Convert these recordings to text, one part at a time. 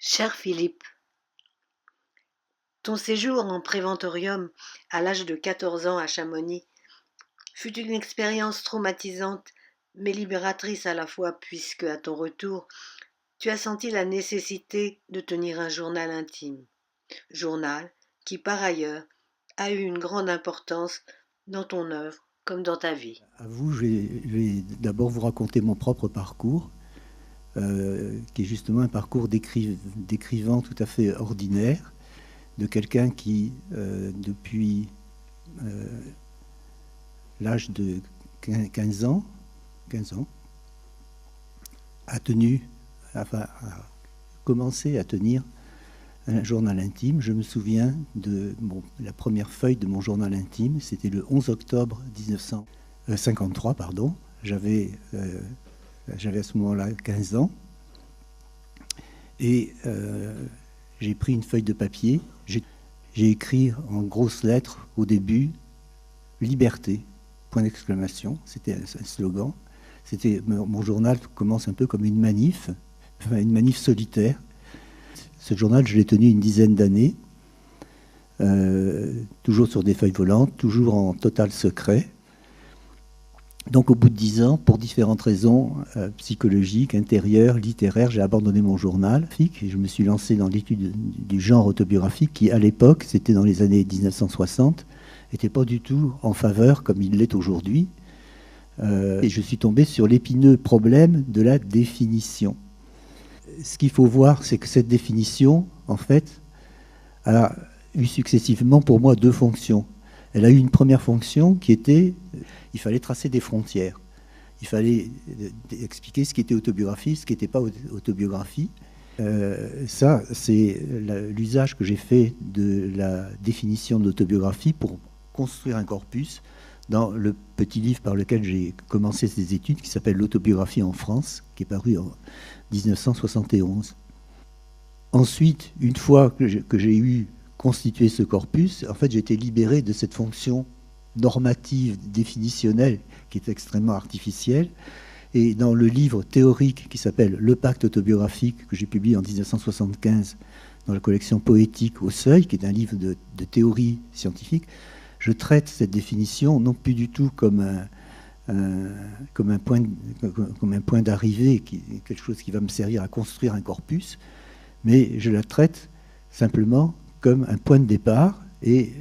Cher Philippe, ton séjour en préventorium à l'âge de 14 ans à Chamonix fut une expérience traumatisante mais libératrice à la fois puisque, à ton retour, tu as senti la nécessité de tenir un journal intime. Journal qui, par ailleurs, a eu une grande importance dans ton œuvre comme dans ta vie. À vous, je vais d'abord vous raconter mon propre parcours, qui est justement un parcours d'écrivain tout à fait ordinaire, de quelqu'un qui, depuis l'âge de 15 ans, 15 ans, a tenu, enfin, a commencé à tenir un journal intime. Je me souviens de la première feuille de mon journal intime, c'était le 11 octobre 1953, pardon. J'avais à ce moment-là 15 ans. Et j'ai pris une feuille de papier. J'ai écrit en grosses lettres au début Liberté, point d'exclamation. C'était un slogan. Mon journal commence un peu comme une manif, enfin une manif solitaire. Ce journal, je l'ai tenu une dizaine d'années, toujours sur des feuilles volantes, toujours en total secret. Donc au bout de 10 ans, pour différentes raisons psychologiques, intérieures, littéraires, j'ai abandonné mon journal et je me suis lancé dans l'étude du genre autobiographique qui, à l'époque, c'était dans les années 1960, n'était pas du tout en faveur comme il l'est aujourd'hui. Et je suis tombé sur l'épineux problème de la définition. Ce qu'il faut voir, c'est que cette définition, en fait, a eu successivement pour moi deux fonctions. Elle a eu une première fonction qui était, il fallait tracer des frontières. Il fallait expliquer ce qui était autobiographie, ce qui n'était pas autobiographie. Ça, c'est l'usage que j'ai fait de la définition de l'autobiographie pour construire un corpus dans le petit livre par lequel j'ai commencé ces études, qui s'appelle L'autobiographie en France, qui est paru en 1971. Ensuite, une fois que j'ai eu constitué ce corpus, en fait, j'ai été libéré de cette fonction normative, définitionnelle, qui est extrêmement artificielle. Et dans le livre théorique qui s'appelle Le pacte autobiographique, que j'ai publié en 1975 dans la collection poétique au Seuil, qui est un livre de théorie scientifique, je traite cette définition non plus du tout comme un point d'arrivée, quelque chose qui va me servir à construire un corpus, mais je la traite simplement comme un point de départ, et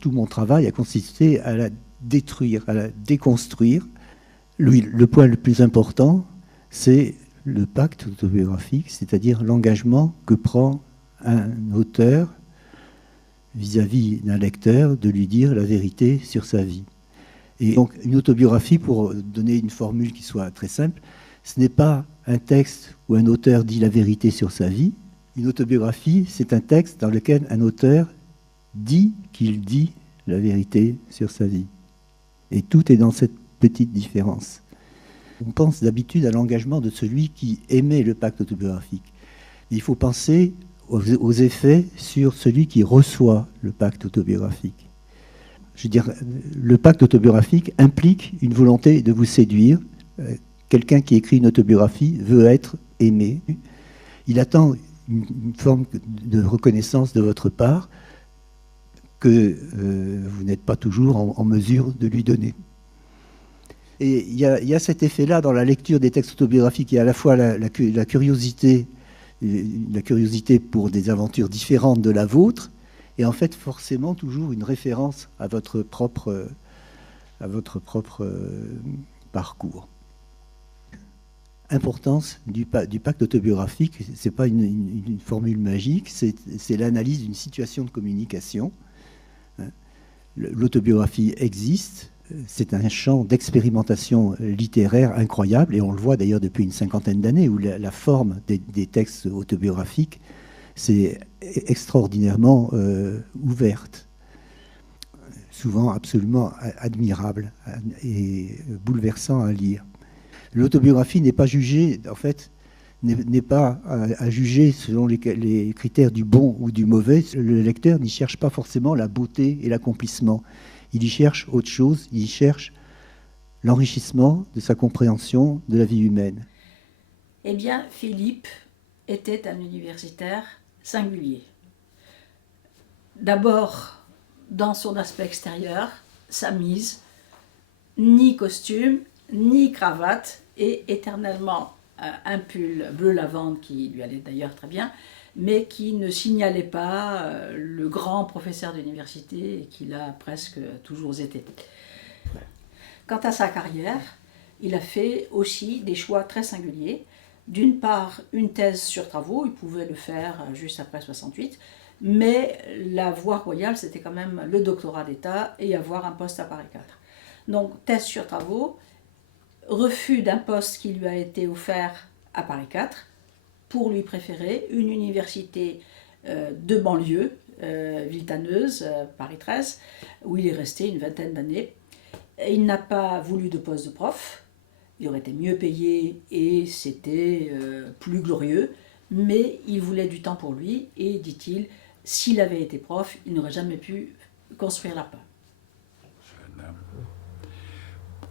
tout mon travail a consisté à la détruire, à la déconstruire. Le point le plus important, c'est le pacte autobiographique, c'est-à-dire l'engagement que prend un auteur vis-à-vis d'un lecteur de lui dire la vérité sur sa vie. Et donc une autobiographie, pour donner une formule qui soit très simple, ce n'est pas un texte où un auteur dit la vérité sur sa vie. Une autobiographie, c'est un texte dans lequel un auteur dit qu'il dit la vérité sur sa vie. Et tout est dans cette petite différence. On pense d'habitude à l'engagement de celui qui émet le pacte autobiographique. Il faut penser aux effets sur celui qui reçoit le pacte autobiographique. Je veux dire, le pacte autobiographique implique une volonté de vous séduire. Quelqu'un qui écrit une autobiographie veut être aimé. Il attend une forme de reconnaissance de votre part que vous n'êtes pas toujours en mesure de lui donner. Et il y a cet effet-là dans la lecture des textes autobiographiques. Il y a à la fois la curiosité pour des aventures différentes de la vôtre, et en fait forcément toujours une référence à votre propre parcours. Importance du pacte autobiographique, ce n'est pas une formule magique, c'est l'analyse d'une situation de communication. L'autobiographie existe, c'est un champ d'expérimentation littéraire incroyable, et on le voit d'ailleurs depuis une cinquantaine d'années, où la forme des textes autobiographiques s'est extraordinairement ouverte, souvent absolument admirable et bouleversant à lire. L'autobiographie n'est pas jugée, en fait, n'est pas à juger selon les critères du bon ou du mauvais. Le lecteur n'y cherche pas forcément la beauté et l'accomplissement. Il y cherche autre chose, il y cherche l'enrichissement de sa compréhension de la vie humaine. Eh bien, Philippe, était un universitaire singulier. D'abord, dans son aspect extérieur, sa mise, ni costume, ni cravate, et éternellement un pull bleu lavande qui lui allait d'ailleurs très bien, mais qui ne signalait pas le grand professeur d'université qu'il a presque toujours été. Quant à sa carrière, il a fait aussi des choix très singuliers. D'une part, une thèse sur travaux, il pouvait le faire juste après 68, mais la voie royale, c'était quand même le doctorat d'État et avoir un poste à Paris 4. Donc, thèse sur travaux, refus d'un poste qui lui a été offert à Paris 4, pour lui préférer une université de banlieue, Villetaneuse, Paris 13, où il est resté une vingtaine d'années. Il n'a pas voulu de poste de prof, il aurait été mieux payé et c'était plus glorieux, mais il voulait du temps pour lui et, dit-il, s'il avait été prof, il n'aurait jamais pu construire la paix.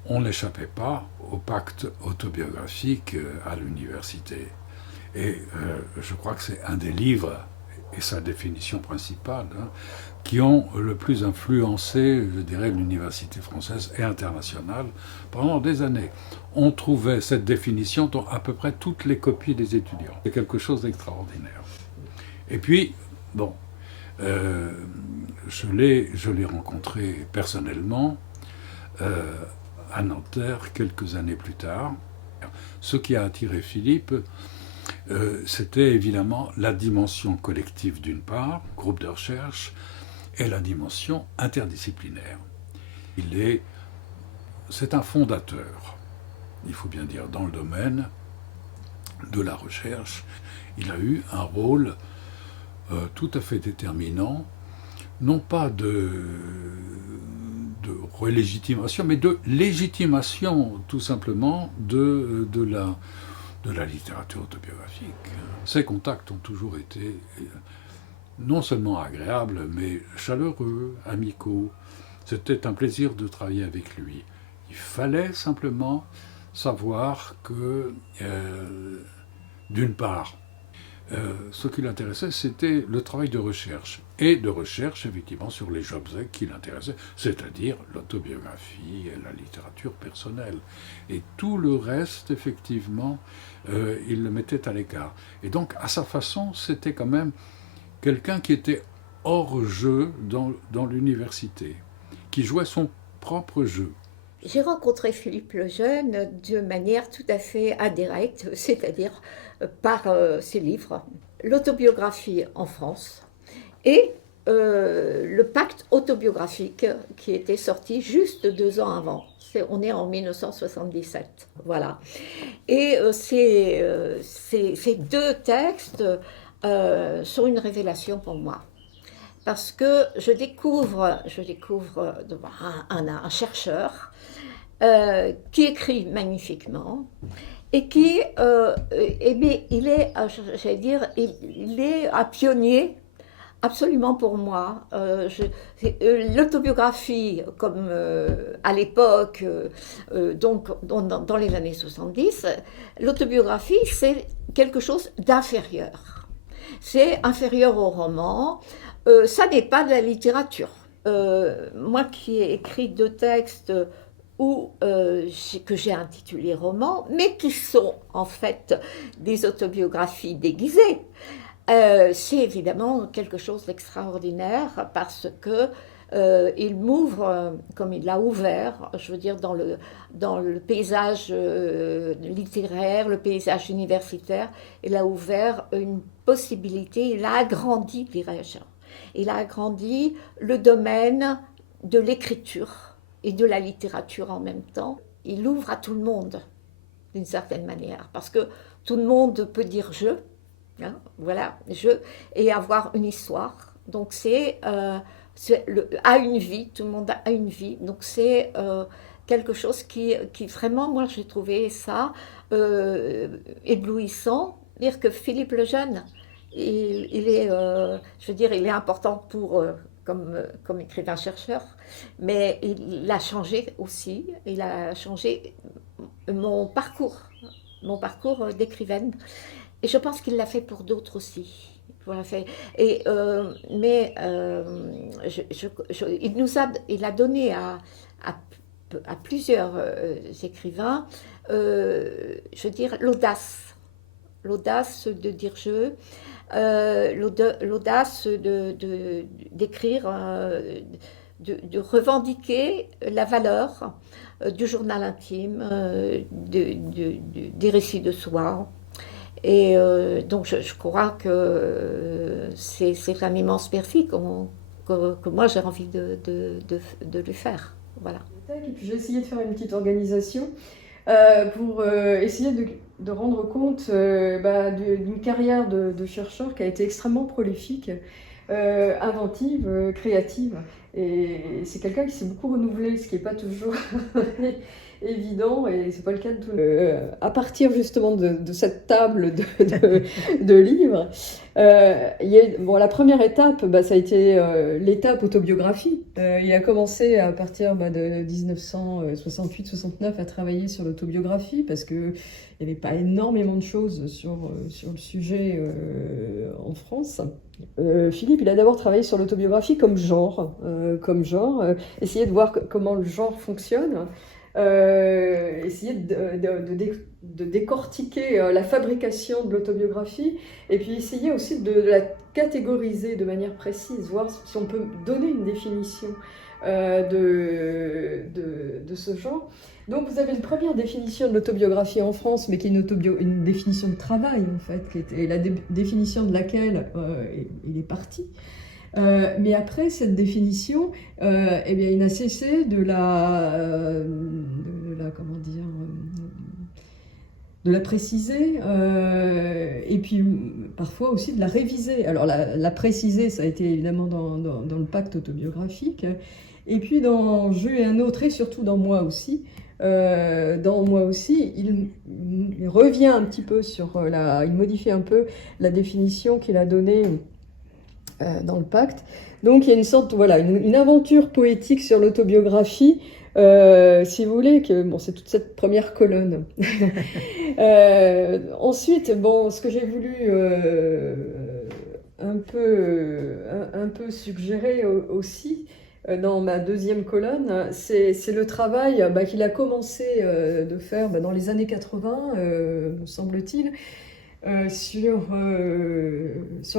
On n'échappait pas au pacte autobiographique à l'université. Et je crois que c'est un des livres, et sa définition principale, qui ont le plus influencé, je dirais, l'université française et internationale pendant des années. On trouvait cette définition dans à peu près toutes les copies des étudiants. C'est quelque chose d'extraordinaire. Et puis, bon, je l'ai rencontré personnellement à Nanterre quelques années plus tard. Ce qui a attiré Philippe, c'était évidemment la dimension collective d'une part, groupe de recherche, et la dimension interdisciplinaire. C'est un fondateur, il faut bien dire, dans le domaine de la recherche. Il a eu un rôle tout à fait déterminant, non pas de relégitimation, mais de légitimation, tout simplement, de la littérature autobiographique. Ses contacts ont toujours été non seulement agréables, mais chaleureux, amicaux. C'était un plaisir de travailler avec lui. Il fallait simplement savoir que, d'une part, ce qui l'intéressait, c'était le travail de recherche. Et de recherche, effectivement, sur les objets qui l'intéressaient, c'est-à-dire l'autobiographie et la littérature personnelle. Et tout le reste, effectivement, il le mettait à l'écart. Et donc, à sa façon, c'était quand même quelqu'un qui était hors jeu dans l'université, qui jouait son propre jeu. J'ai rencontré Philippe Lejeune de manière tout à fait indirecte, c'est-à-dire par ses livres, l'autobiographie en France et le pacte autobiographique qui était sorti juste 2 ans avant. On est en 1977, voilà. Et ces 2 textes sont une révélation pour moi. Parce que je découvre un chercheur qui écrit magnifiquement et qui, il est, j'allais dire, il est un pionnier absolument pour moi. L'autobiographie, comme à l'époque, donc dans les années 70, l'autobiographie, c'est quelque chose d'inférieur. C'est inférieur au roman. Ça n'est pas de la littérature. Moi qui ai écrit 2 textes que j'ai intitulés romans, mais qui sont en fait des autobiographies déguisées, c'est évidemment quelque chose d'extraordinaire parce que il m'ouvre, comme il l'a ouvert, je veux dire, dans le paysage littéraire, le paysage universitaire, il a ouvert une possibilité, il a agrandi, dirais-je. Il a agrandi le domaine de l'écriture et de la littérature en même temps. Il ouvre à tout le monde, d'une certaine manière, parce que tout le monde peut dire je, hein, voilà, je, et avoir une histoire. Donc a une vie, tout le monde a une vie. Donc c'est quelque chose qui vraiment, moi j'ai trouvé ça éblouissant. Dire que Philippe Lejeune, il est, je veux dire, il est important comme écrivain-chercheur, mais il a changé aussi, il a changé mon parcours d'écrivaine. Et je pense qu'il l'a fait pour d'autres aussi. Voilà, il a donné à plusieurs écrivains, je veux dire, l'audace de dire l'audace d'écrire, de revendiquer la valeur du journal intime, des récits de soi. Et donc je crois que c'est un immense merci que moi j'ai envie de lui faire. Voilà. Et puis j'ai essayé de faire une petite organisation pour essayer de rendre compte d'une carrière de chercheur qui a été extrêmement prolifique, inventive, créative. Et c'est quelqu'un qui s'est beaucoup renouvelé, ce qui n'est pas toujours évident, et c'est pas le cas de tout le monde. À partir justement de cette table de livres, la première étape, ça a été l'étape autobiographie. Il a commencé à partir de 1968-69 à travailler sur l'autobiographie, parce qu'il n'y avait pas énormément de choses sur le sujet en France. Philippe, il a d'abord travaillé sur l'autobiographie comme genre, essayer de voir comment le genre fonctionne. Essayer de décortiquer la fabrication de l'autobiographie, et puis essayer aussi de la catégoriser de manière précise, voir si on peut donner une définition de ce genre. Donc vous avez une première définition de l'autobiographie en France, mais qui est une définition de travail en fait, qui était la définition de laquelle il est parti. Mais après cette définition, il n'a cessé de la préciser, et puis parfois aussi de la réviser. Alors la préciser, ça a été évidemment dans le pacte autobiographique, et puis dans Je et un autre, et surtout dans Moi aussi. Il revient un petit peu il modifie un peu la définition qu'il a donnée dans le pacte. Donc il y a une sorte, une aventure poétique sur l'autobiographie, si vous voulez, c'est toute cette première colonne. Ensuite, ce que j'ai voulu un peu suggérer aussi dans ma deuxième colonne, c'est le travail qu'il a commencé de faire dans les années 80, me semble-t-il, sur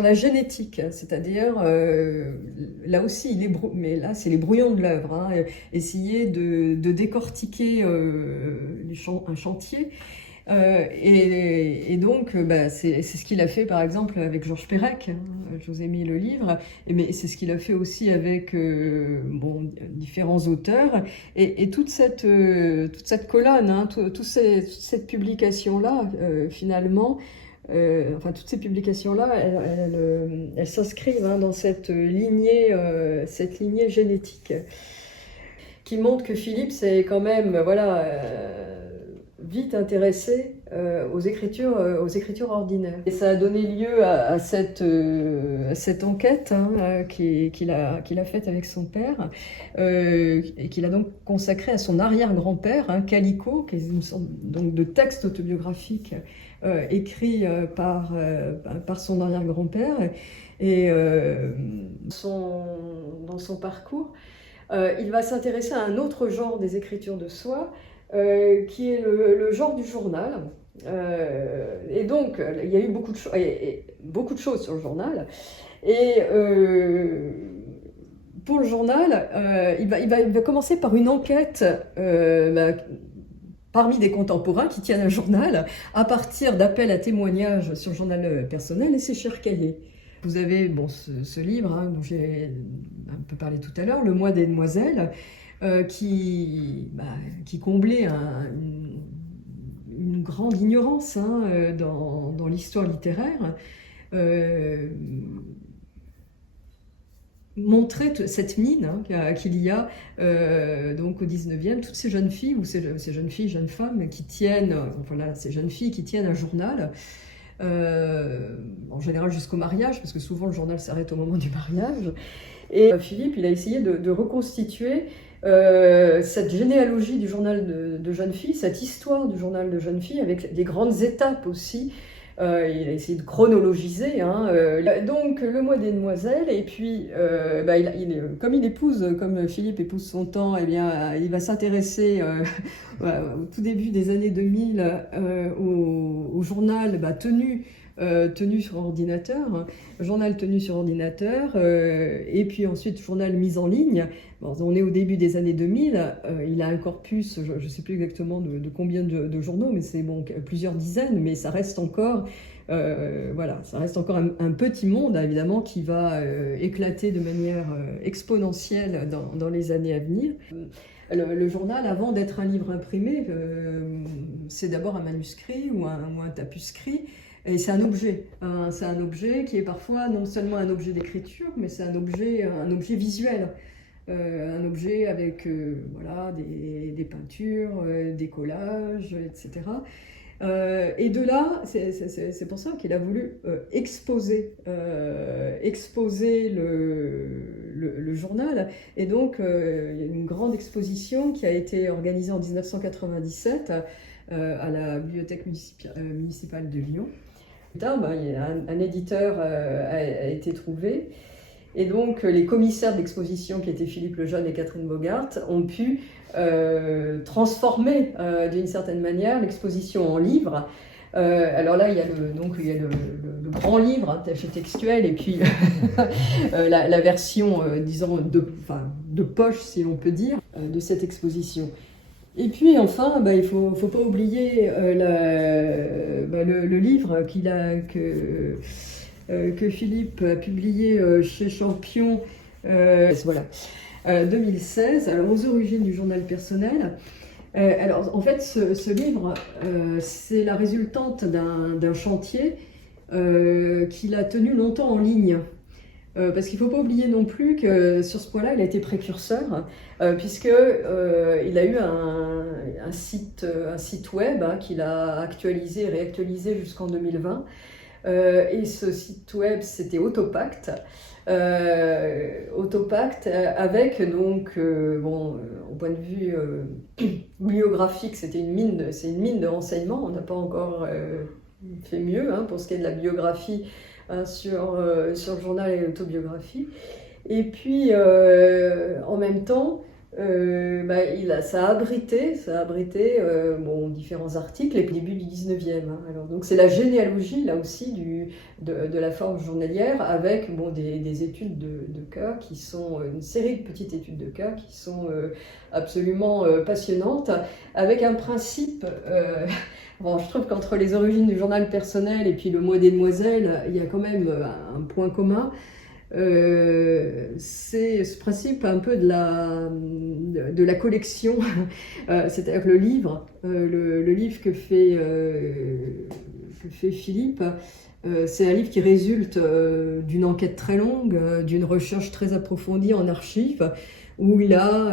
la génétique, c'est-à-dire là aussi, mais là c'est les brouillons de l'œuvre, essayer de décortiquer un chantier. Et donc, c'est ce qu'il a fait par exemple avec Georges Perec, je vous ai mis le livre, mais c'est ce qu'il a fait aussi avec différents auteurs, et toute cette colonne, toute cette publication-là, finalement, toutes ces publications-là, elles s'inscrivent dans cette lignée génétique, qui montre que Philippe s'est quand même, vite intéressé aux écritures ordinaires. Et ça a donné lieu à cette enquête qu'il a faite avec son père, et qu'il a donc consacrée à son arrière-grand-père, Calicot, qui est une sorte donc, de texte autobiographique écrit par son arrière-grand-père. Et dans son parcours, il va s'intéresser à un autre genre des écritures de soi, qui est le genre du journal. Et donc, il y a eu beaucoup de choses sur le journal. Et pour le journal, il va commencer par une enquête parmi des contemporains qui tiennent un journal à partir d'appels à témoignages sur le journal personnel et ses chers cahiers. Vous avez ce livre dont j'ai un peu parlé tout à l'heure, Le Mois des Demoiselles, qui comblait une grande ignorance dans l'histoire littéraire, montrait cette mine qu'il y a donc au 19e, toutes ces jeunes filles, ou ces jeunes filles, jeunes femmes qui tiennent, ces jeunes filles qui tiennent un journal, en général jusqu'au mariage, parce que souvent le journal s'arrête au moment du mariage. Et Philippe, il a essayé de reconstituer cette généalogie du journal de jeunes filles, cette histoire du journal de jeunes filles, avec des grandes étapes aussi Il a essayé de chronologiser, hein, donc le mois des demoiselles, et puis comme Philippe épouse son temps, eh bien, il va s'intéresser au tout début des années 2000 au journal tenu sur ordinateur, journal tenu sur ordinateur, et puis ensuite journal mis en ligne. Bon, on est au début des années 2000, il a un corpus, je ne sais plus exactement de combien de journaux, mais c'est bon, plusieurs dizaines, mais ça reste encore, ça reste encore un petit monde, évidemment, qui va éclater de manière exponentielle dans les années à venir. Le journal, avant d'être un livre imprimé, c'est d'abord un manuscrit ou un tapuscrit. Et c'est un objet qui est parfois non seulement un objet d'écriture, mais c'est un objet visuel. Un objet avec des peintures, des collages, etc. Et de là, c'est pour ça qu'il a voulu exposer le journal. Et donc, il y a une grande exposition qui a été organisée en 1997 à la bibliothèque municipale de Lyon. Plus tard, un éditeur a été trouvé. Et donc, les commissaires de l'exposition, qui étaient Philippe Lejeune et Catherine Bogart, ont pu transformer d'une certaine manière l'exposition en livre. Alors là, il y a le grand livre, hein, chez Textuel, et puis la version, disons, de poche, si l'on peut dire, de cette exposition. Et puis enfin, il faut pas oublier le livre que Philippe a publié chez Champion, 2016, alors, aux origines du journal personnel. Alors en fait, ce livre, c'est la résultante d'un chantier qu'il a tenu longtemps en ligne. Parce qu'il ne faut pas oublier non plus que sur ce point-là, il a été précurseur, puisqu'il a eu un site web, hein, qu'il a actualisé et réactualisé jusqu'en 2020. Et ce site web, c'était Autopact. Avec donc, au point de vue bibliographique, c'est une mine de renseignements. On n'a pas encore fait mieux, hein, pour ce qui est de la biographie, sur le journal et l'autobiographie. Et puis, en même temps, ça a abrité différents articles, et puis début du 19e. Hein. Alors, donc c'est la généalogie, là aussi, de la forme journalière, avec des études de cas qui sont, une série de petites études de cas qui sont absolument passionnantes, avec un principe... je trouve qu'entre les origines du journal personnel et puis le mois des demoiselles, il y a quand même un point commun. C'est ce principe un peu de la collection, c'est-à-dire que le livre que fait Philippe, c'est un livre qui résulte d'une enquête très longue, d'une recherche très approfondie en archives, où il a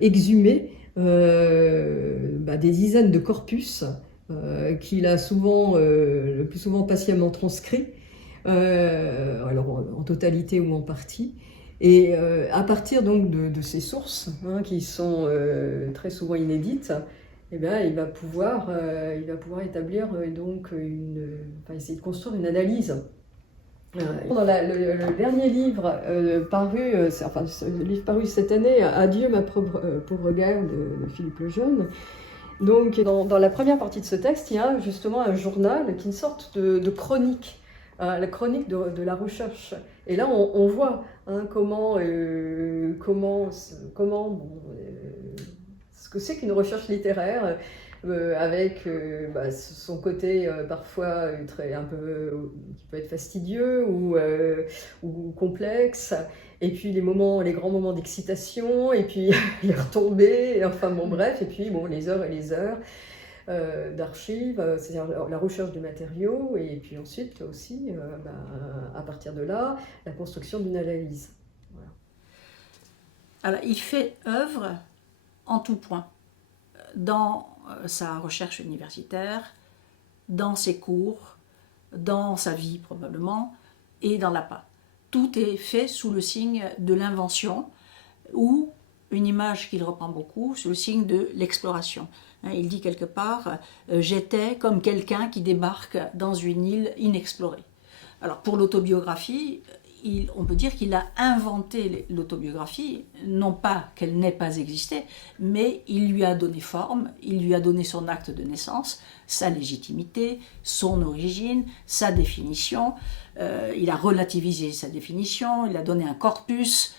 exhumé des dizaines de corpus qu'il a le plus souvent patiemment transcrit, alors en totalité ou en partie. Et à partir donc de ces sources, hein, qui sont très souvent inédites, il va pouvoir établir essayer de construire une analyse. Dans le dernier livre paru cette année, Adieu ma pauvre guerre de Philippe Lejeune. Donc dans la première partie de ce texte, il y a justement un journal qui est une sorte de chronique, la chronique de la recherche. Et là, on voit, hein, ce que c'est qu'une recherche littéraire, avec son côté parfois qui peut être fastidieux ou complexe, et puis les grands moments d'excitation, et puis les retombées, et puis les heures et les heures d'archives, c'est-à-dire la recherche du matériau, et puis ensuite aussi, à partir de là, la construction d'une analyse. Voilà. Alors, il fait œuvre en tout point, dans sa recherche universitaire, dans ses cours, dans sa vie probablement, et dans l'appât. Tout est fait sous le signe de l'invention, ou une image qu'il reprend beaucoup, sous le signe de l'exploration. Il dit quelque part « J'étais comme quelqu'un qui débarque dans une île inexplorée ». Alors pour l'autobiographie, on peut dire qu'il a inventé l'autobiographie, non pas qu'elle n'ait pas existé, mais il lui a donné forme, il lui a donné son acte de naissance, sa légitimité, son origine, sa définition. Il a relativisé sa définition, il a donné un corpus.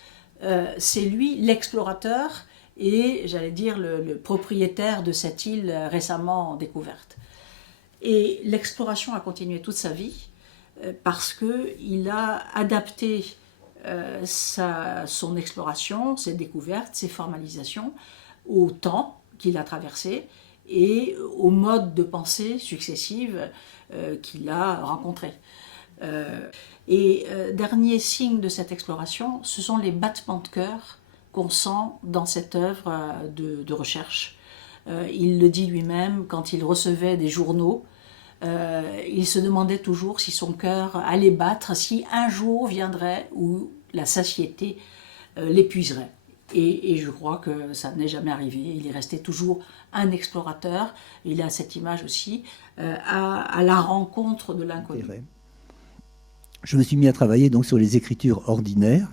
C'est lui l'explorateur et, j'allais dire, le propriétaire de cette île récemment découverte. Et l'exploration a continué toute sa vie parce qu'il a adapté son exploration, ses découvertes, ses formalisations au temps qu'il a traversé et aux modes de pensée successives qu'il a rencontrés. Dernier signe de cette exploration, ce sont les battements de cœur qu'on sent dans cette œuvre de recherche. Il le dit lui-même quand il recevait des journaux. Il se demandait toujours si son cœur allait battre, si un jour viendrait où la satiété l'épuiserait. Et je crois que ça n'est jamais arrivé. Il est resté toujours un explorateur. Il a cette image aussi à la rencontre de l'inconnu. Je me suis mis à travailler donc sur les écritures ordinaires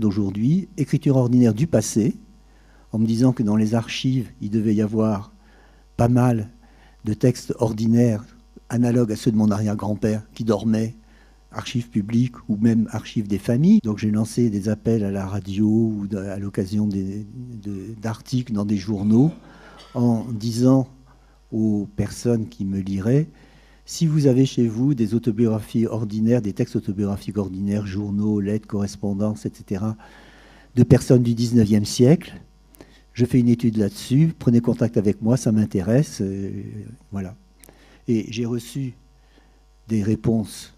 d'aujourd'hui, écritures ordinaires du passé, en me disant que dans les archives, il devait y avoir pas mal de textes ordinaires analogues à ceux de mon arrière-grand-père qui dormait, archives publiques ou même archives des familles. Donc j'ai lancé des appels à la radio ou à l'occasion d'articles dans des journaux en disant aux personnes qui me liraient: si vous avez chez vous des autobiographies ordinaires, des textes autobiographiques ordinaires, journaux, lettres, correspondances, etc., de personnes du 19e siècle, je fais une étude là-dessus, prenez contact avec moi, ça m'intéresse, voilà. Et j'ai reçu des réponses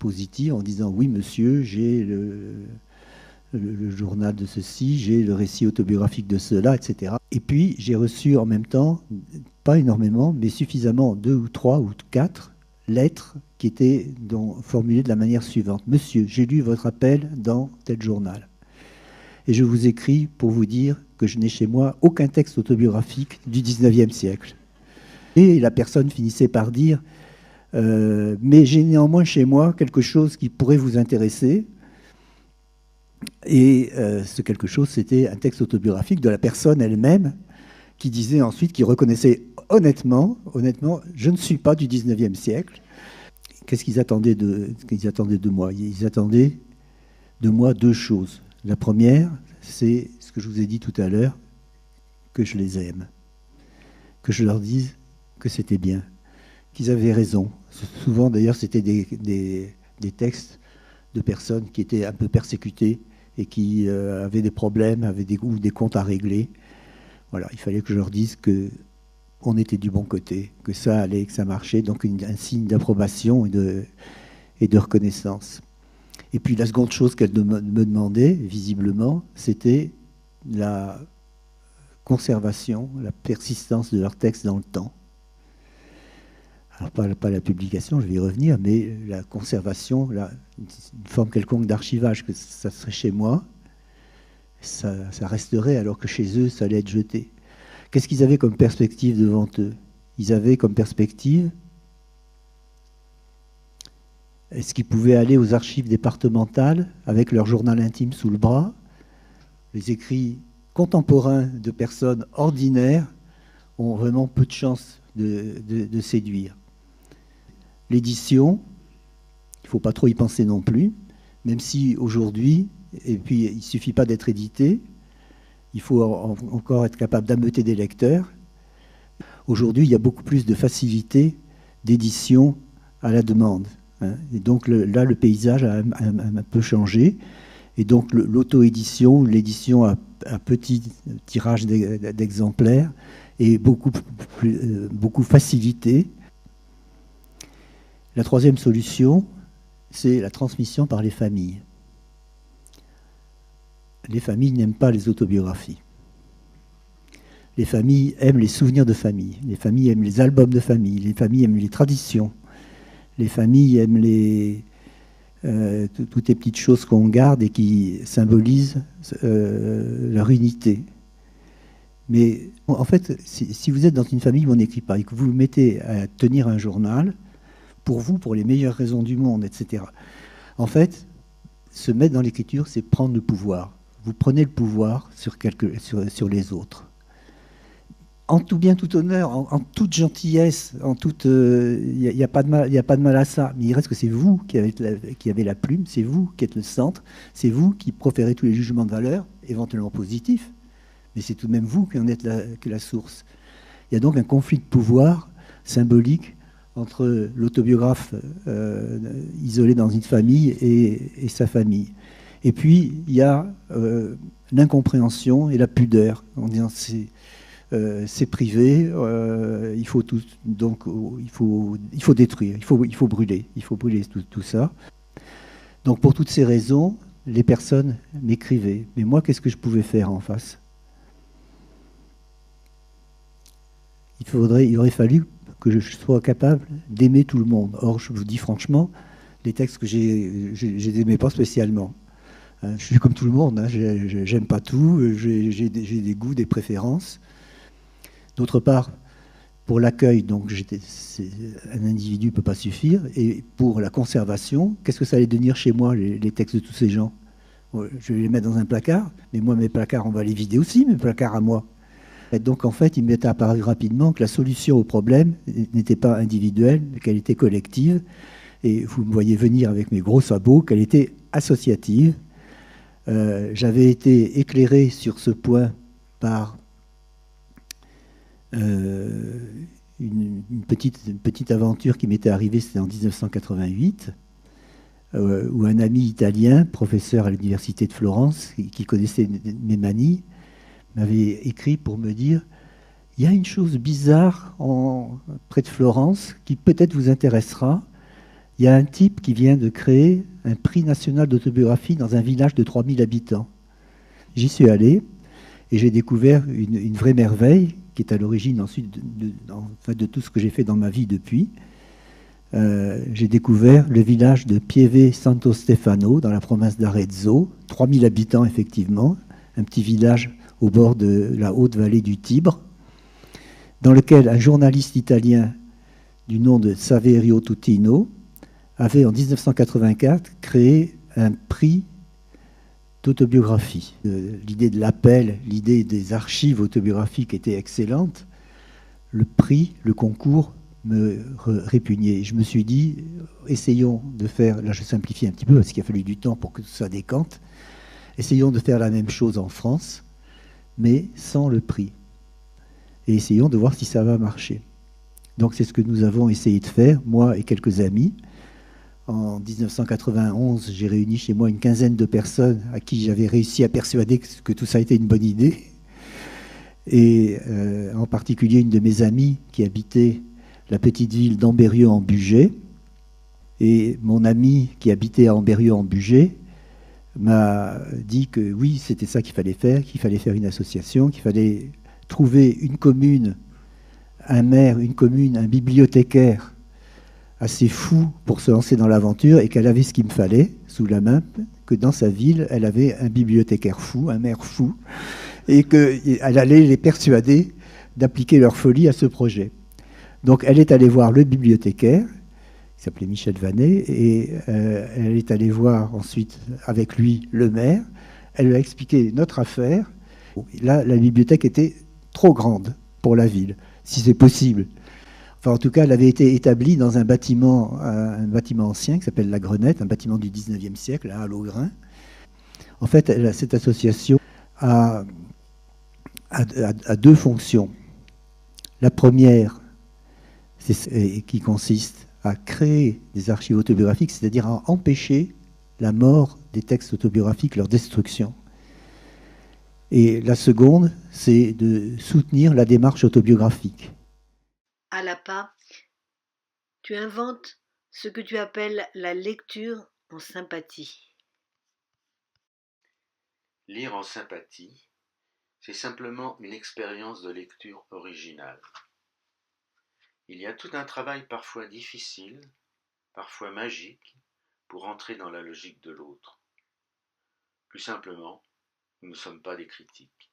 positives en disant: oui monsieur, j'ai le journal de ceci, j'ai le récit autobiographique de cela, etc. Et puis j'ai reçu en même temps, pas énormément, mais suffisamment, 2 ou 3 ou 4 lettres qui étaient formulées de la manière suivante: monsieur, j'ai lu votre appel dans tel journal. Et je vous écris pour vous dire que je n'ai chez moi aucun texte autobiographique du 19e siècle. Et la personne finissait par dire mais j'ai néanmoins chez moi quelque chose qui pourrait vous intéresser. Et ce quelque chose, c'était un texte autobiographique de la personne elle-même qui disait ensuite, qui reconnaissait honnêtement, je ne suis pas du 19e siècle. Qu'est-ce qu'ils attendaient de moi? Ils attendaient de moi 2 choses. La première, c'est ce que je vous ai dit tout à l'heure, que je les aime, que je leur dise que c'était bien, qu'ils avaient raison. Souvent, d'ailleurs, c'était des textes de personnes qui étaient un peu persécutées et qui avaient des problèmes, avaient des comptes à régler. Voilà, il fallait que je leur dise qu'on était du bon côté, que ça allait, que ça marchait, donc un signe d'approbation et de reconnaissance. Et puis la seconde chose qu'elle me demandait, visiblement, c'était la conservation, la persistance de leurs textes dans le temps. Alors pas la publication, je vais y revenir, mais la conservation, une forme quelconque d'archivage, que ça serait chez moi, ça resterait, alors que chez eux, ça allait être jeté. Qu'est-ce qu'ils avaient comme perspective devant eux? Ils avaient comme perspective, est-ce qu'ils pouvaient aller aux archives départementales avec leur journal intime sous le bras? Les écrits contemporains de personnes ordinaires ont vraiment peu de chances de séduire. L'édition, il ne faut pas trop y penser non plus, même si aujourd'hui, et puis il ne suffit pas d'être édité, il faut encore être capable d'ameuter des lecteurs. Aujourd'hui, il y a beaucoup plus de facilité d'édition à la demande. Et donc là, le paysage a un peu changé. Et donc l'auto-édition, l'édition à petit tirage d'exemplaires est beaucoup facilitée. La troisième solution, c'est la transmission par les familles. Les familles n'aiment pas les autobiographies. Les familles aiment les souvenirs de famille. Les familles aiment les albums de famille. Les familles aiment les traditions. Les familles aiment toutes les petites choses qu'on garde et qui symbolisent leur unité. Mais en fait, si vous êtes dans une famille où on n'écrit pas et que vous vous mettez à tenir un journal, pour vous, pour les meilleures raisons du monde, etc., en fait, se mettre dans l'écriture, c'est prendre le pouvoir. Vous prenez le pouvoir sur les autres. En tout bien, tout honneur, en toute gentillesse, il n'y a pas de mal à ça. Mais il reste que c'est vous qui avez la plume, c'est vous qui êtes le centre, c'est vous qui proférez tous les jugements de valeur, éventuellement positifs, mais c'est tout de même vous qui en êtes la source. Il y a donc un conflit de pouvoir symbolique entre l'autobiographe isolé dans une famille et sa famille. Et puis, il y a l'incompréhension et la pudeur, en disant c'est privé, il faut tout, donc il faut détruire, il faut brûler tout ça. Donc pour toutes ces raisons, les personnes m'écrivaient. Mais moi, qu'est-ce que je pouvais faire en face? Il aurait fallu que je sois capable d'aimer tout le monde. Or, je vous dis franchement, les textes que je les aimais pas spécialement. Je suis comme tout le monde, j'aime pas tout, j'ai des goûts, des préférences. D'autre part, pour l'accueil, donc un individu ne peut pas suffire. Et pour la conservation, qu'est-ce que ça allait devenir chez moi, les textes de tous ces gens? Je vais les mettre dans un placard, mais moi, mes placards, on va les vider aussi, mes placards à moi. Et donc, en fait, il m'est apparu rapidement que la solution au problème n'était pas individuelle, mais qu'elle était collective. Et vous me voyez venir avec mes gros sabots, qu'elle était associative. J'avais été éclairé sur ce point par une petite aventure qui m'était arrivée, c'était en 1988, où un ami italien, professeur à l'université de Florence, qui connaissait mes manies, m'avait écrit pour me dire « Il y a une chose bizarre près de Florence qui peut-être vous intéressera. Il y a un type qui vient de créer un prix national d'autobiographie dans un village de 3000 habitants. » J'y suis allé et j'ai découvert une vraie merveille qui est à l'origine ensuite de tout ce que j'ai fait dans ma vie depuis. J'ai découvert le village de Pieve Santo Stefano dans la province d'Arezzo, 3000 habitants effectivement, un petit village au bord de la haute vallée du Tibre, dans lequel un journaliste italien du nom de Saverio Tutino avait en 1984 créé un prix d'autobiographie. L'idée de l'appel, l'idée des archives autobiographiques était excellente. Le prix, le concours me répugnait. Je me suis dit, essayons de faire, là je simplifie un petit peu parce qu'il a fallu du temps pour que tout ça décante, essayons de faire la même chose en France, mais sans le prix. Et essayons de voir si ça va marcher. Donc c'est ce que nous avons essayé de faire, moi et quelques amis. En 1991, j'ai réuni chez moi une quinzaine de personnes à qui j'avais réussi à persuader que tout ça était une bonne idée. Et en particulier une de mes amies qui habitait la petite ville d'Ambérieu-en-Bugey. Et mon ami qui habitait à Ambérieu-en-Bugey m'a dit que oui, c'était ça qu'il fallait faire une association, qu'il fallait trouver une commune, un maire, une commune, un bibliothécaire assez fou pour se lancer dans l'aventure et qu'elle avait ce qu'il me fallait sous la main, que dans sa ville, elle avait un bibliothécaire fou, un maire fou, et qu'elle allait les persuader d'appliquer leur folie à ce projet. Donc elle est allée voir le bibliothécaire, qui s'appelait Michel Vanet, et elle est allée voir ensuite avec lui le maire. Elle lui a expliqué notre affaire. Là, la bibliothèque était trop grande pour la ville, si c'est possible. Enfin, en tout cas, elle avait été établie dans un bâtiment ancien qui s'appelle La Grenette, un bâtiment du 19e siècle, là, à Laugrain. En fait, cette association a deux fonctions. La première, qui consiste à créer des archives autobiographiques, c'est-à-dire à empêcher la mort des textes autobiographiques, leur destruction. Et la seconde, c'est de soutenir la démarche autobiographique. À la pas, tu inventes ce que tu appelles la lecture en sympathie. Lire en sympathie, c'est simplement une expérience de lecture originale. Il y a tout un travail parfois difficile, parfois magique, pour entrer dans la logique de l'autre. Plus simplement, nous ne sommes pas des critiques.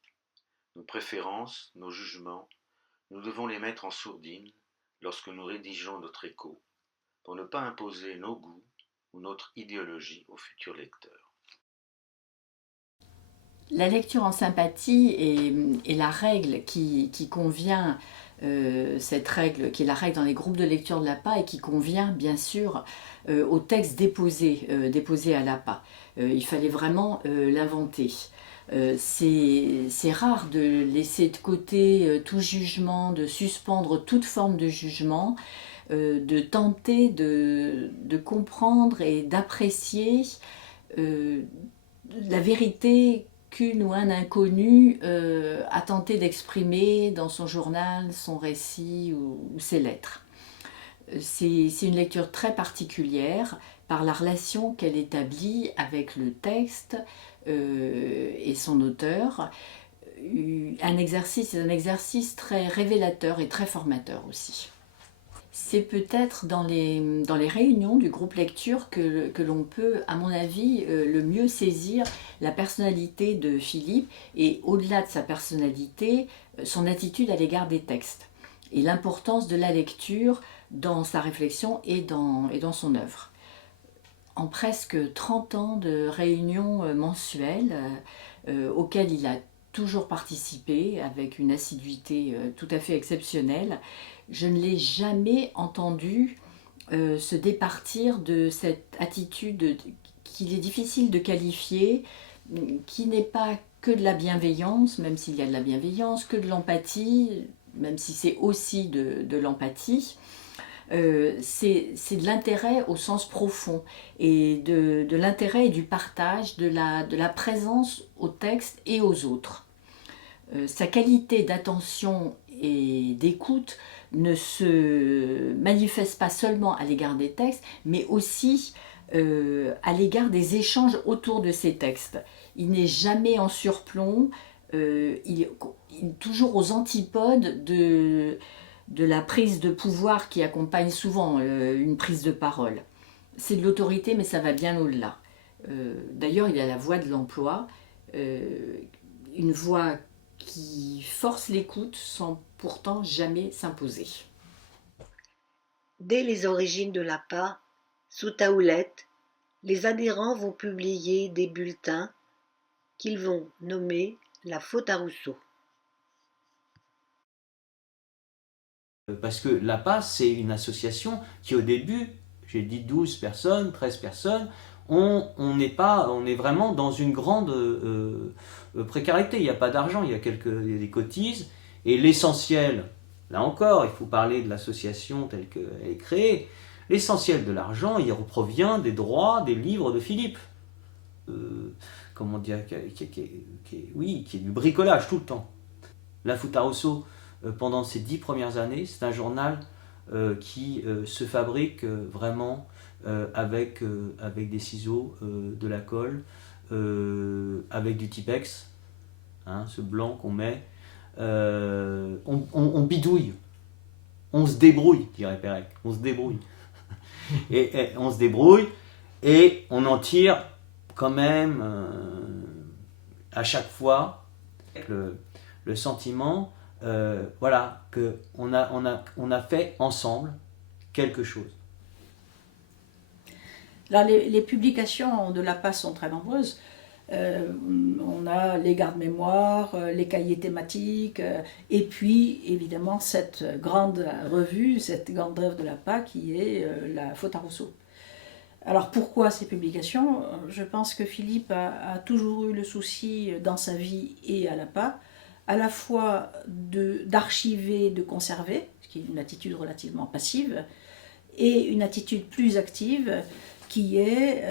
nos préférences, nos jugements, nous devons les mettre en sourdine lorsque nous rédigeons notre écho, pour ne pas imposer nos goûts ou notre idéologie aux futurs lecteurs. La lecture en sympathie est la règle qui convient, cette règle qui est la règle dans les groupes de lecture de l'APA et qui convient bien sûr au texte déposé à l'APA. Il fallait vraiment l'inventer. C'est rare de laisser de côté tout jugement, de suspendre toute forme de jugement, de tenter de comprendre et d'apprécier la vérité qu'une ou un inconnu a tenté d'exprimer dans son journal, son récit ou ses lettres. C'est une lecture très particulière par la relation qu'elle établit avec le texte et son auteur. C'est un exercice très révélateur et très formateur aussi. C'est peut-être dans les réunions du groupe lecture que l'on peut, à mon avis, le mieux saisir la personnalité de Philippe et, au-delà de sa personnalité, son attitude à l'égard des textes et l'importance de la lecture dans sa réflexion et dans son œuvre. En presque 30 ans de réunions mensuelles auxquelles il a toujours participé avec une assiduité tout à fait exceptionnelle, je ne l'ai jamais entendu se départir de cette attitude qu'il est difficile de qualifier, qui n'est pas que de la bienveillance, même s'il y a de la bienveillance, que de l'empathie, même si c'est aussi de l'empathie. C'est de l'intérêt au sens profond et de l'intérêt et du partage, de la présence au texte et aux autres. Sa qualité d'attention et d'écoute ne se manifeste pas seulement à l'égard des textes, mais aussi à l'égard des échanges autour de ces textes. Il n'est jamais en surplomb, il est toujours aux antipodes de la prise de pouvoir qui accompagne souvent une prise de parole. C'est de l'autorité, mais ça va bien au-delà. D'ailleurs, il a la voix de l'emploi, une voix qui force l'écoute sans pourtant jamais s'imposer. Dès les origines de l'APA, sous ta houlette, les adhérents vont publier des bulletins qu'ils vont nommer la faute à Rousseau. Parce que l'APA, c'est une association qui au début, j'ai dit 12 personnes, 13 personnes, on est vraiment dans une grande précarité. Il n'y a pas d'argent, il y a des cotises. Et l'essentiel, là encore, il faut parler de l'association telle qu'elle est créée, l'essentiel de l'argent, il provient des droits des livres de Philippe. Comment dire, qui est du bricolage tout le temps. La faute à Rousseau, pendant ces 10 premières années, c'est un journal qui se fabrique vraiment avec des ciseaux, de la colle, avec du Tipex, ce blanc qu'on met. On bidouille, on se débrouille, dirait Pérec, on se débrouille. et on se débrouille et on en tire quand même à chaque fois le sentiment voilà, qu'on a fait ensemble quelque chose. Là, les publications de l'APA sont très nombreuses. On a les gardes-mémoires, les cahiers thématiques, et puis évidemment cette grande revue, cette grande œuvre de l'APA qui est la faute à Rousseau. Alors pourquoi ces publications ? Je pense que Philippe a toujours eu le souci dans sa vie et à l'APA, à la fois d'archiver, de conserver, ce qui est une attitude relativement passive, et une attitude plus active, qui est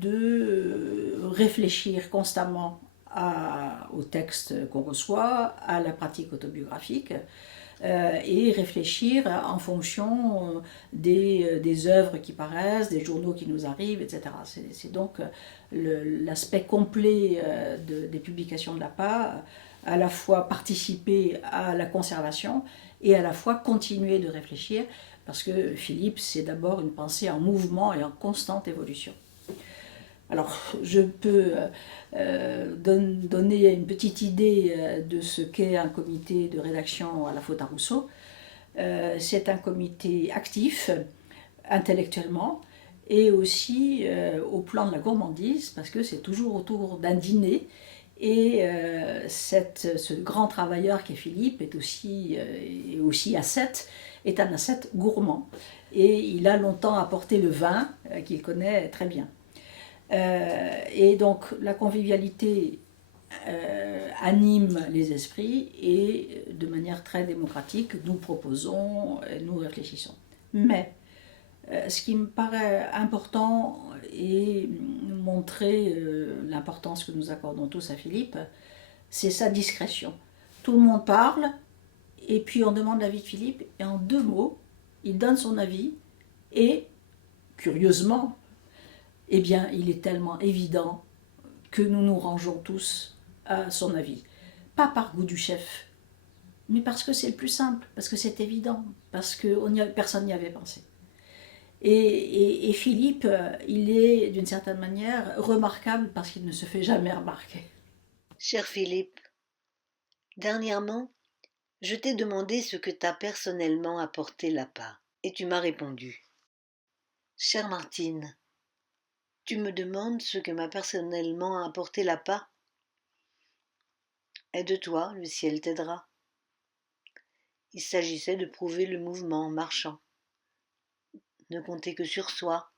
de réfléchir constamment au texte qu'on reçoit, à la pratique autobiographique, et réfléchir en fonction des œuvres qui paraissent, des journaux qui nous arrivent, etc. C'est donc l'aspect complet des publications de l'APA, à la fois participer à la conservation et à la fois continuer de réfléchir, parce que Philippe, c'est d'abord une pensée en mouvement et en constante évolution. Alors, je peux donner une petite idée de ce qu'est un comité de rédaction à la Faute à Rousseau. C'est un comité actif, intellectuellement, et aussi au plan de la gourmandise, parce que c'est toujours autour d'un dîner. Et ce grand travailleur qui est Philippe est aussi ascète, est un ascète gourmand. Et il a longtemps apporté le vin, qu'il connaît très bien. Et donc la convivialité anime les esprits et de manière très démocratique, nous proposons, nous réfléchissons. Mais ce qui me paraît important et montrer l'importance que nous accordons tous à Philippe, c'est sa discrétion. Tout le monde parle et puis on demande l'avis de Philippe et en 2 mots, il donne son avis et, curieusement, eh bien, il est tellement évident que nous nous rangeons tous à son avis. Pas par goût du chef, mais parce que c'est le plus simple, parce que c'est évident, parce que personne n'y avait pensé. Et Philippe, il est d'une certaine manière remarquable parce qu'il ne se fait jamais remarquer. Cher Philippe, dernièrement, je t'ai demandé ce que t'a personnellement apporté l'APA, et tu m'as répondu. Chère Martine, tu me demandes ce que m'a personnellement apporté l'APA? Aide-toi, le ciel t'aidera. Il s'agissait de prouver le mouvement en marchant. Ne compter que sur soi,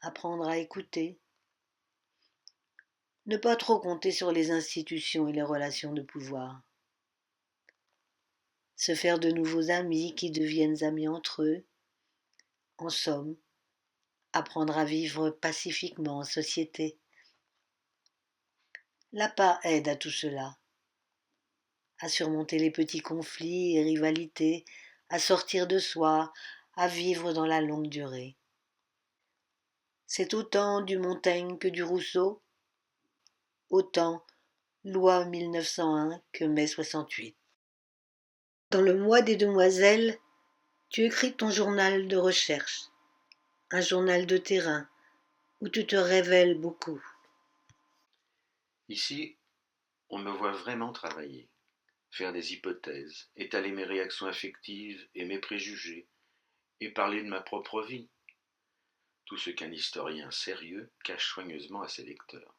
apprendre à écouter, ne pas trop compter sur les institutions et les relations de pouvoir, se faire de nouveaux amis qui deviennent amis entre eux, en somme, apprendre à vivre pacifiquement en société. L'APA aide à tout cela, à surmonter les petits conflits et rivalités, à sortir de soi, à vivre dans la longue durée. C'est autant du Montaigne que du Rousseau, autant loi 1901 que mai 68. Dans le mois des demoiselles, tu écris ton journal de recherche, un journal de terrain, où tu te révèles beaucoup. Ici, on me voit vraiment travailler, faire des hypothèses, étaler mes réactions affectives et mes préjugés, et parler de ma propre vie, tout ce qu'un historien sérieux cache soigneusement à ses lecteurs.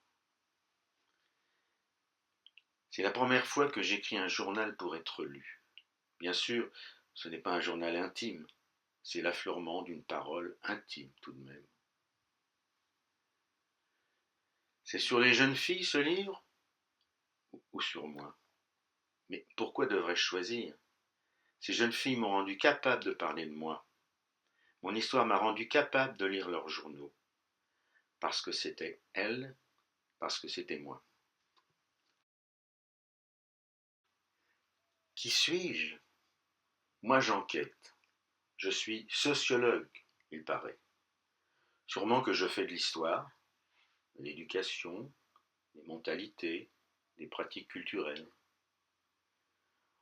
C'est la première fois que j'écris un journal pour être lu. Bien sûr, ce n'est pas un journal intime, c'est l'affleurement d'une parole intime tout de même. C'est sur les jeunes filles ce livre ou sur moi? Mais pourquoi devrais-je choisir? Ces jeunes filles m'ont rendu capable de parler de moi. Mon histoire m'a rendu capable de lire leurs journaux. Parce que c'était elles, parce que c'était moi. Qui suis-je? Moi j'enquête. Je suis sociologue, il paraît. Sûrement que je fais de l'histoire, de l'éducation, des mentalités, des pratiques culturelles.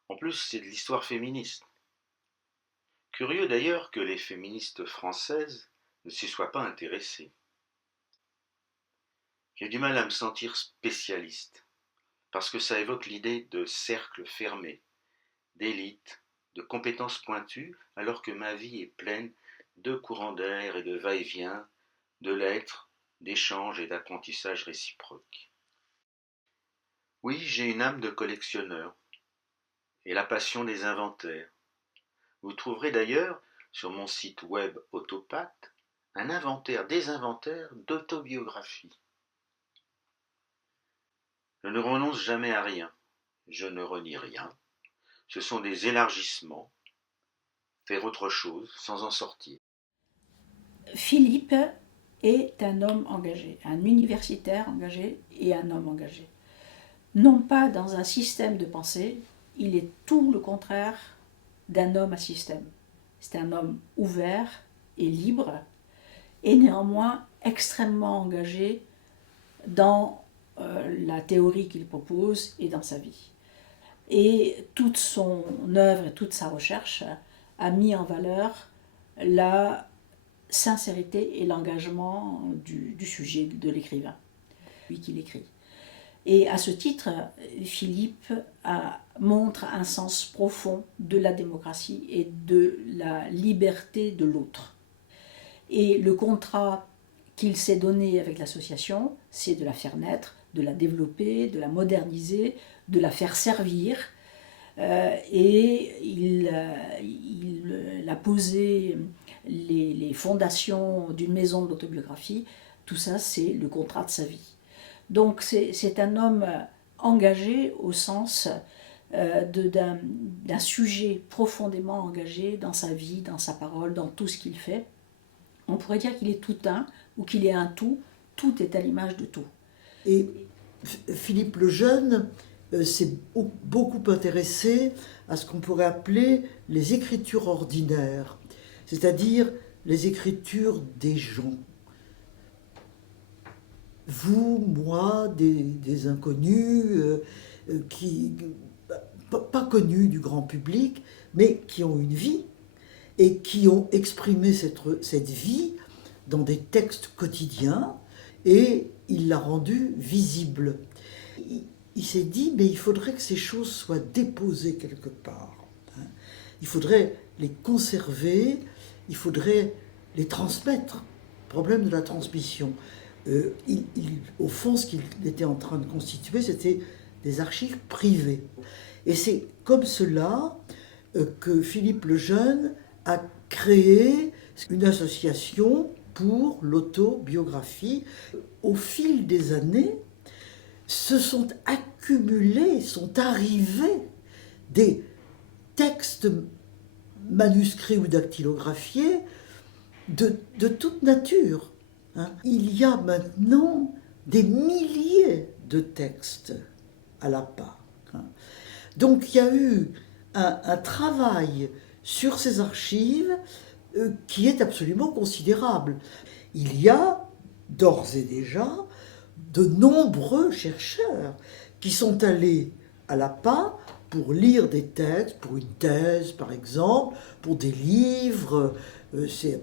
En plus, c'est de l'histoire féministe. Curieux d'ailleurs que les féministes françaises ne s'y soient pas intéressées. J'ai du mal à me sentir spécialiste, parce que ça évoque l'idée de cercle fermé, d'élite, de compétences pointues, alors que ma vie est pleine de courants d'air et de va-et-vient, de lettres, d'échanges et d'apprentissage réciproques. Oui, j'ai une âme de collectionneur et la passion des inventaires. Vous trouverez d'ailleurs sur mon site web Autopathe un inventaire des inventaires d'autobiographie. Je ne renonce jamais à rien, je ne renie rien. Ce sont des élargissements, faire autre chose sans en sortir. Philippe est un homme engagé, un universitaire engagé et un homme engagé. Non pas dans un système de pensée, il est tout le contraire d'un homme à système. C'est un homme ouvert et libre, et néanmoins extrêmement engagé dans la théorie qu'il propose et dans sa vie. Et toute son œuvre et toute sa recherche a mis en valeur la sincérité et l'engagement du sujet, de l'écrivain, lui qui l'écrit. Et à ce titre, Philippe montre un sens profond de la démocratie et de la liberté de l'autre. Et le contrat qu'il s'est donné avec l'association, c'est de la faire naître, de la développer, de la moderniser, de la faire servir. Et il a posé les fondations d'une maison de l'autobiographie. Tout ça, c'est le contrat de sa vie. Donc c'est un homme engagé au sens d'un sujet profondément engagé dans sa vie, dans sa parole, dans tout ce qu'il fait. On pourrait dire qu'il est tout un ou qu'il est un tout. Tout est à l'image de tout. Et Philippe le Jeune s'est beaucoup intéressé à ce qu'on pourrait appeler les écritures ordinaires, c'est-à-dire les écritures des gens. Vous, moi, des inconnus qui pas connus du grand public, mais qui ont une vie et qui ont exprimé cette vie dans des textes quotidiens, et il l'a rendue visible. Il s'est dit, mais il faudrait que ces choses soient déposées quelque part. Il faudrait les conserver, il faudrait les transmettre. Problème de la transmission. Au fond, ce qu'il était en train de constituer, c'était des archives privées. Et c'est comme cela que Philippe le Jeune a créé une association pour l'autobiographie. Au fil des années, se sont accumulés, sont arrivés des textes manuscrits ou dactylographiés de toute nature. Il y a maintenant des milliers de textes à la part. Donc il y a eu un travail sur ces archives qui est absolument considérable. Il y a d'ores et déjà de nombreux chercheurs qui sont allés à l'APA pour lire des textes, pour une thèse par exemple, pour des livres. C'est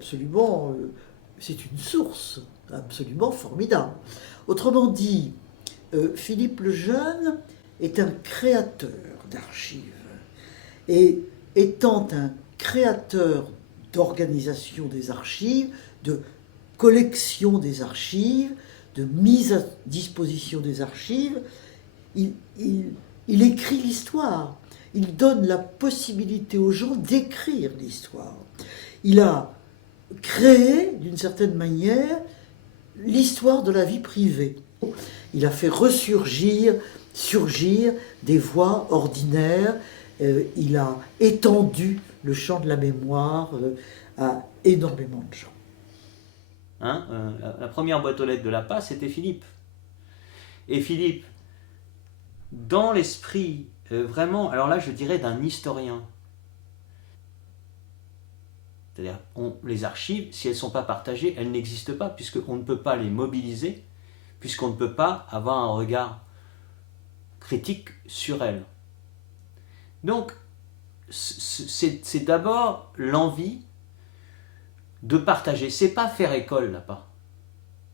une source absolument formidable. Autrement dit, Philippe le Jeune est un créateur d'archives. Et étant un créateur d'organisation des archives, de collection des archives, de mise à disposition des archives, il écrit l'histoire. Il donne la possibilité aux gens d'écrire l'histoire. Il a créé, d'une certaine manière, l'histoire de la vie privée. Il a fait surgir des voix ordinaires. Il a étendu le champ de la mémoire à énormément de gens. La première boîte aux lettres de l'APA, c'était Philippe. Et Philippe, dans l'esprit vraiment, alors là je dirais d'un historien, c'est-à-dire les archives, si elles ne sont pas partagées, elles n'existent pas, puisqu'on ne peut pas les mobiliser, puisqu'on ne peut pas avoir un regard critique sur elles. Donc, c'est d'abord l'envie de partager. C'est pas faire école là-bas.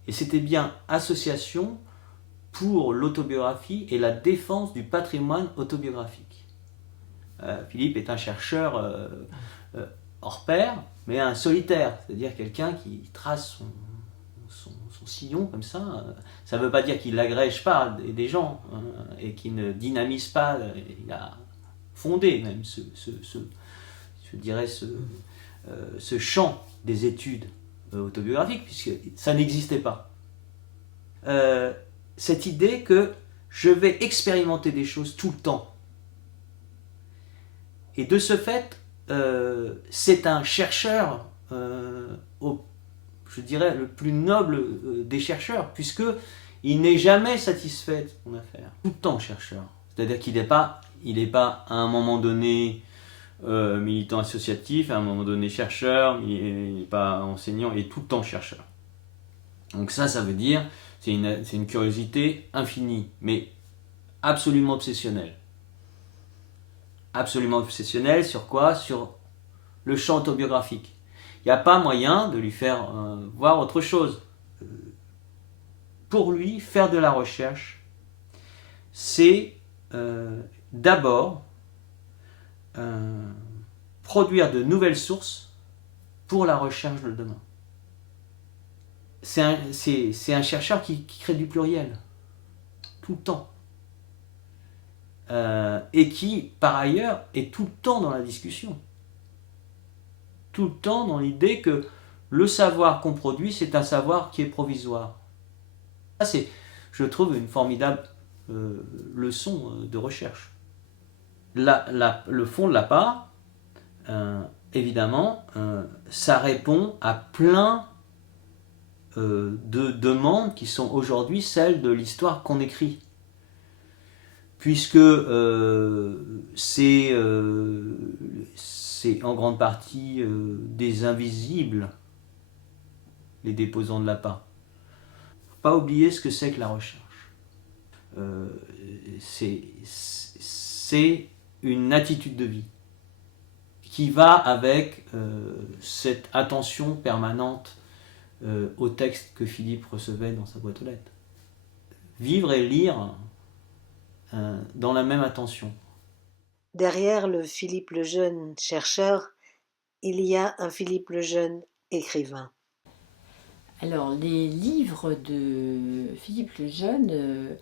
Et c'était bien association pour l'autobiographie et la défense du patrimoine autobiographique. Philippe est un chercheur hors pair, mais un solitaire, c'est-à-dire quelqu'un qui trace son sillon comme ça. Ça ne veut pas dire qu'il n'agrège pas des gens et qu'il ne dynamise pas. Il a fondé même ce champ des études autobiographiques, puisque ça n'existait pas. Cette idée que je vais expérimenter des choses tout le temps. Et de ce fait, c'est un chercheur, je dirais, le plus noble des chercheurs, puisqu'il n'est jamais satisfait de son affaire. Tout le temps chercheur. C'est-à-dire qu'il n'est pas à un moment donné militant associatif, à un moment donné chercheur, il n'est pas enseignant, il est tout le temps chercheur. Donc ça veut dire, c'est une curiosité infinie, mais absolument obsessionnelle. Absolument obsessionnelle sur quoi ? Sur le champ autobiographique. Il n'y a pas moyen de lui faire voir autre chose. Pour lui, faire de la recherche, c'est d'abord produire de nouvelles sources pour la recherche de demain. C'est un chercheur qui crée du pluriel, tout le temps. Et qui, par ailleurs, est tout le temps dans la discussion. Tout le temps dans l'idée que le savoir qu'on produit, c'est un savoir qui est provisoire. Ça, c'est, je trouve, une formidable leçon de recherche. Le fond de la part, évidemment, ça répond à plein de demandes qui sont aujourd'hui celles de l'histoire qu'on écrit. Puisque c'est en grande partie des invisibles, les déposants de l'appât. Faut pas oublier ce que c'est que la recherche. C'est une attitude de vie qui va avec cette attention permanente au texte que Philippe recevait dans sa boîte aux lettres. Vivre et lire dans la même attention. Derrière le Philippe Lejeune chercheur, il y a un Philippe Lejeune écrivain. Alors, les livres de Philippe Lejeune,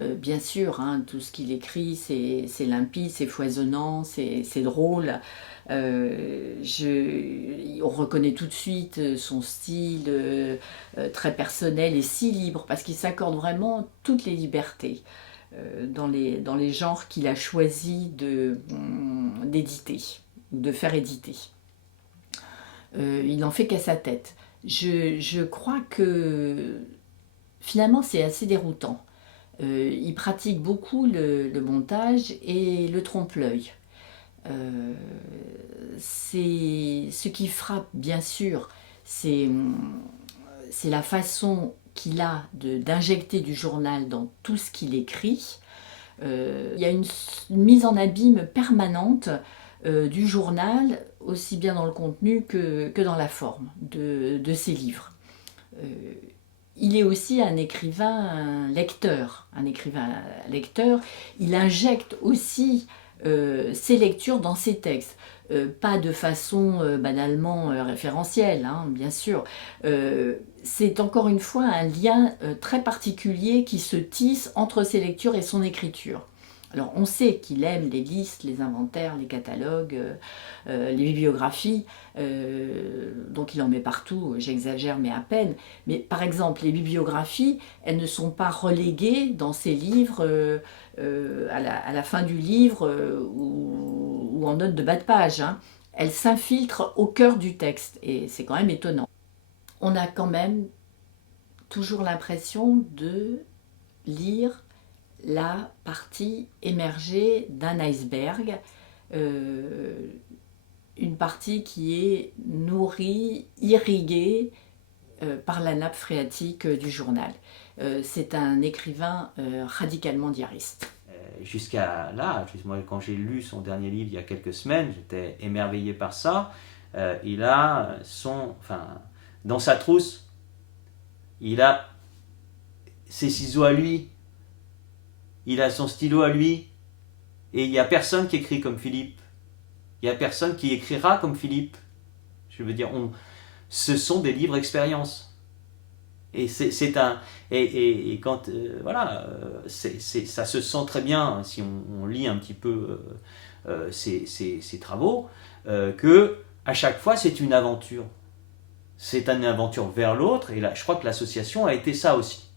bien sûr, hein, tout ce qu'il écrit, c'est limpide, c'est foisonnant, c'est drôle. On reconnaît tout de suite son style très personnel et si libre, parce qu'il s'accorde vraiment toutes les libertés dans les genres qu'il a choisi d'éditer, ou de faire éditer. Il n'en fait qu'à sa tête. Je crois que finalement c'est assez déroutant. Il pratique beaucoup le montage et le trompe-l'œil. Ce qui frappe bien sûr, c'est la façon qu'il a d'injecter du journal dans tout ce qu'il écrit. Il y a une mise en abîme permanente du journal, aussi bien dans le contenu que dans la forme de ses livres. Il est aussi un écrivain lecteur. Il injecte aussi ses lectures dans ses textes. Pas de façon banalement référentielle, hein, bien sûr. C'est encore une fois un lien très particulier qui se tisse entre ses lectures et son écriture. Alors on sait qu'il aime les listes, les inventaires, les catalogues, les bibliographies, donc il en met partout, j'exagère mais à peine. Mais par exemple les bibliographies, elles ne sont pas reléguées dans ses livres à la fin du livre ou en note de bas de page. Hein. Elles s'infiltrent au cœur du texte et c'est quand même étonnant. On a quand même toujours l'impression de lire la partie émergée d'un iceberg, une partie qui est nourrie, irriguée par la nappe phréatique du journal. C'est un écrivain radicalement diariste. Jusqu'à là, moi, quand j'ai lu son dernier livre il y a quelques semaines, j'étais émerveillé par ça. Il a dans sa trousse, il a ses ciseaux à lui, il a son stylo à lui, et il n'y a personne qui écrit comme Philippe. Il n'y a personne qui écrira comme Philippe. Je veux dire, ce sont des livres expériences. Et quand ça se sent très bien si on lit un petit peu ses travaux, que à chaque fois c'est une aventure. C'est une aventure vers l'autre, et là, je crois que l'association a été ça aussi.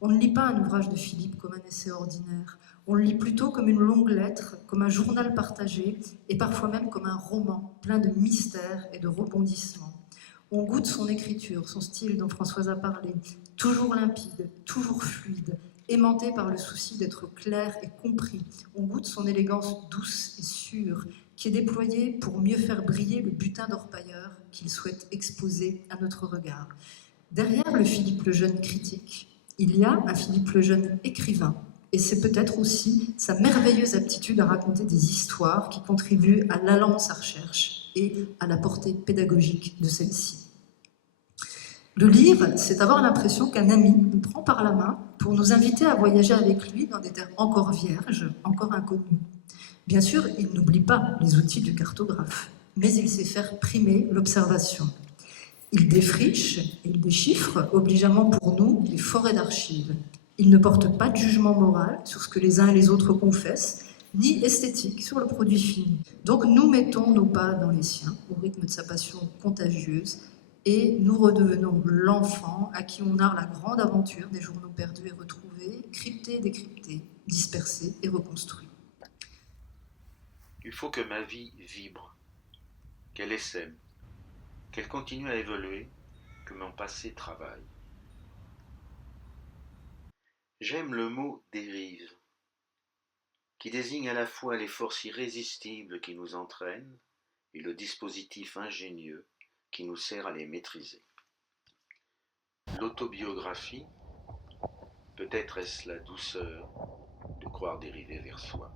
On ne lit pas un ouvrage de Philippe comme un essai ordinaire. On le lit plutôt comme une longue lettre, comme un journal partagé, et parfois même comme un roman, plein de mystères et de rebondissements. On goûte son écriture, son style dont Françoise a parlé, toujours limpide, toujours fluide, aimanté par le souci d'être clair et compris. On goûte son élégance douce et sûre, qui est déployée pour mieux faire briller le butin d'orpailleur qu'il souhaite exposer à notre regard. Derrière le Philippe Lejeune critique, il y a un Philippe Lejeune écrivain, Et c'est peut-être aussi sa merveilleuse aptitude à raconter des histoires qui contribuent à l'allant de sa recherche et à la portée pédagogique de celle-ci. Le lire, c'est avoir l'impression qu'un ami nous prend par la main pour nous inviter à voyager avec lui dans des terres encore vierges, encore inconnues. Bien sûr, il n'oublie pas les outils du cartographe, mais il sait faire primer l'observation. Il défriche et il déchiffre obligeamment pour nous les forêts d'archives. Il ne porte pas de jugement moral sur ce que les uns et les autres confessent, ni esthétique sur le produit fini. Donc nous mettons nos pas dans les siens, au rythme de sa passion contagieuse, et nous redevenons l'enfant à qui on narre la grande aventure des journaux perdus et retrouvés, cryptés et décryptés, dispersés et reconstruits. Il faut que ma vie vibre, qu'elle essaime, qu'elle continue à évoluer, que mon passé travaille. J'aime le mot « dérive », qui désigne à la fois les forces irrésistibles qui nous entraînent et le dispositif ingénieux qui nous sert à les maîtriser. L'autobiographie, peut-être est-ce la douceur de croire dériver vers soi.